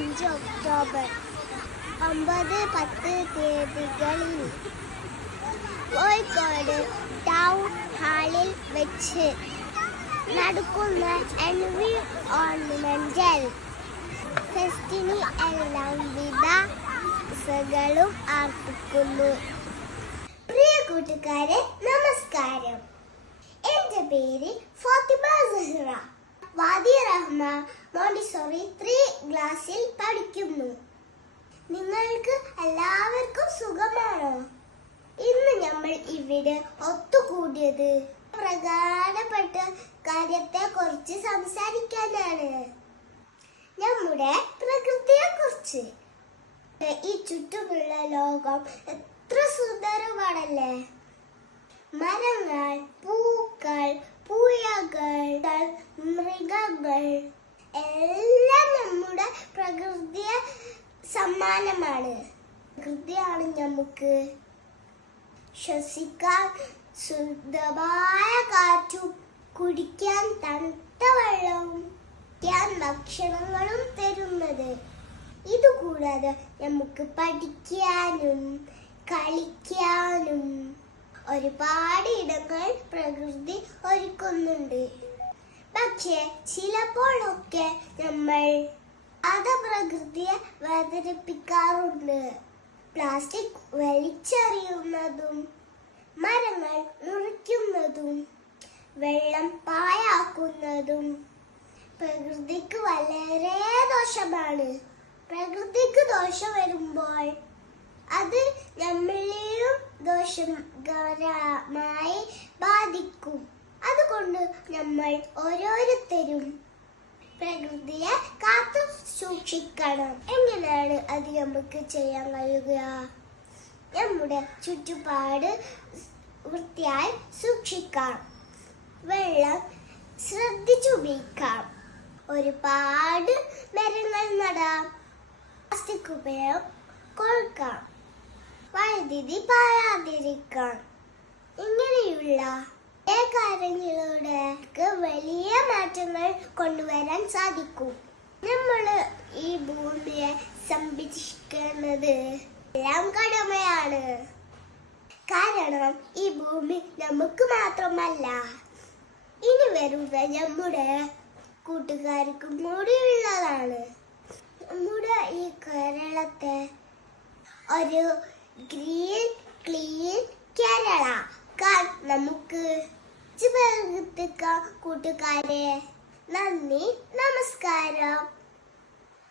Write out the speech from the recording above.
അഞ്ച് ഒക്ടോബർ ഒമ്പത് പത്ത് തീയതികളിൽ കോഴിക്കോട് ടൗൺ ഹാളിൽ വെച്ച് നടക്കുന്ന എൻവിയോൺമെന്റൽ ഫെസ്റ്റിന് എല്ലാം വിധകളും ആർപ്പിക്കുന്നു പ്രിയ കൂട്ടുകാരെ നമസ്കാരം. എന്റെ പേര് ഫാത്തിമ സഹ്റ. വാദി റഹ്മ മോണ്ടിസോറി ത്രീ ക്ലാസ്സിൽ പഠിക്കുന്നു. നിങ്ങൾക്ക് എല്ലാവർക്കും സുഖമാണോ? ഇന്ന് നമ്മൾ ഇവിടെ ഒത്തുകൂടിയത് പ്രധാനപ്പെട്ട കാര്യത്തെ കുറിച്ച് സംസാരിക്കാനാണ്. നമ്മുടെ പ്രകൃതിയെ കുറിച്ച് ഈ ചുറ്റുമുള്ള ലോകം എത്ര സുന്ദരമാണല്ലേ? മരങ്ങൾ പൂക്കൾ പുഴകൾ മൃഗങ്ങൾ എല്ലാം നമ്മുടെ പ്രകൃതിയെ സമ്മാനമാണ്. പ്രകൃതിയാണ് നമുക്ക് ശ്വസിക്കാൻ ശുദ്ധമായ കാറ്റും കുടിക്കാൻ തണുത്ത വെള്ളവും ഞാൻ ഭക്ഷണങ്ങളും തരുന്നത്. ഇതുകൂടാതെ നമുക്ക് പഠിക്കാനും കളിക്കാനും ഒരുപാട് ഇടങ്ങൾ പ്രകൃതി ഒരുക്കുന്നുണ്ട്. പക്ഷേ ചിലപ്പോഴൊക്കെ നമ്മൾ അത് പ്രകൃതിയെ വേദനിപ്പിക്കാറുണ്ട്. പ്ലാസ്റ്റിക് വലിച്ചെറിയുന്നതും മരങ്ങൾ മുറിക്കുന്നതും വെള്ളം പായാക്കുന്നതും പ്രകൃതിക്ക് വളരെ ദോഷമാണ്. പ്രകൃതിക്ക് ദോഷം വരുമ്പോൾ അത് നമ്മളിലും ദോഷകരമായി ബാധിക്കും. അതുകൊണ്ട് നമ്മൾ ഓരോരുത്തരും പ്രകൃതിയെ കാത്തു സൂക്ഷിക്കണം. എങ്ങനെയാണ് അത് നമുക്ക് ചെയ്യാൻ കഴിയുക? നമ്മുടെ ചുറ്റുപാട് വൃത്തിയായി സൂക്ഷിക്കാം. വെള്ളം ശ്രദ്ധിച്ചുപയോഗിക്കാം ഒരുപാട് മരങ്ങൾ നടാം. പ്ലാസ്റ്റിക് ഉപയോഗം കൊടുക്കാം വൈദ്യുതി പാഴാതിരിക്കാം. ഇങ്ങനെയുള്ള കാര്യങ്ങളിലൂടെ നമുക്ക് വലിയ മാറ്റങ്ങൾ കൊണ്ടുവരാൻ സാധിക്കും. നമ്മൾ ഈ ഭൂമിയെ സംരക്ഷിക്കുന്നത് എല്ലാം കടമയാണ്. കാരണം ഈ ഭൂമി നമുക്ക് മാത്രമല്ല. ഇനി വരുന്ന നമ്മുടെ കൂട്ടുകാർക്കും കൂടിയുള്ളതാണ് നമ്മുടെ ഈ കേരളത്തെ ഒരു ഗ്രീൻ ക്ലീൻ കേരള. കാൻ പേർക്ക് കൂട്ടുകാരെ നന്ദി നമസ്കാരം.